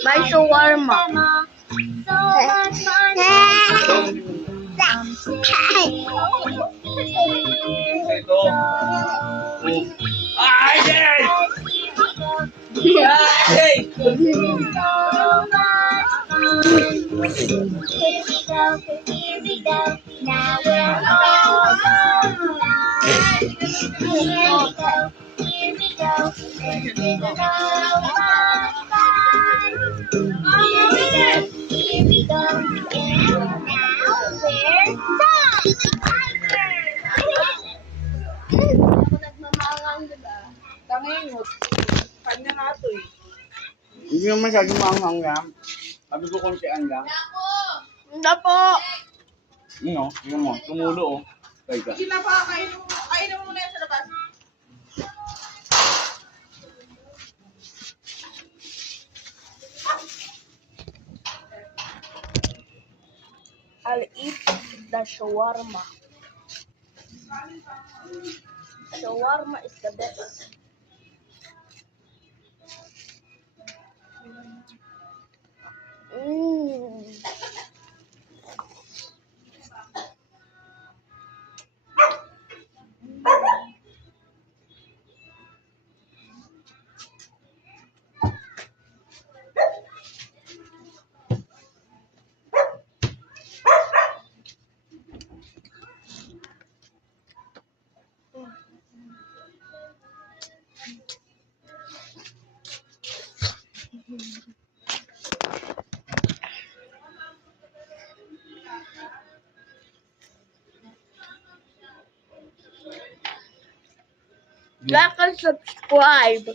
May shawarma. Ito. Ay, hey! Ay! Tangingot. Kanya nga ito eh. Hindi naman masyadong maanghang yan. Sabi ko kontian lang. Hindi po. Yun mo, tumulo oh. Kaya. Sila pa, kainin mo muna yan sa labas. I'll eat the shawarma. Shawarma is the best. Mmm. Like and subscribe.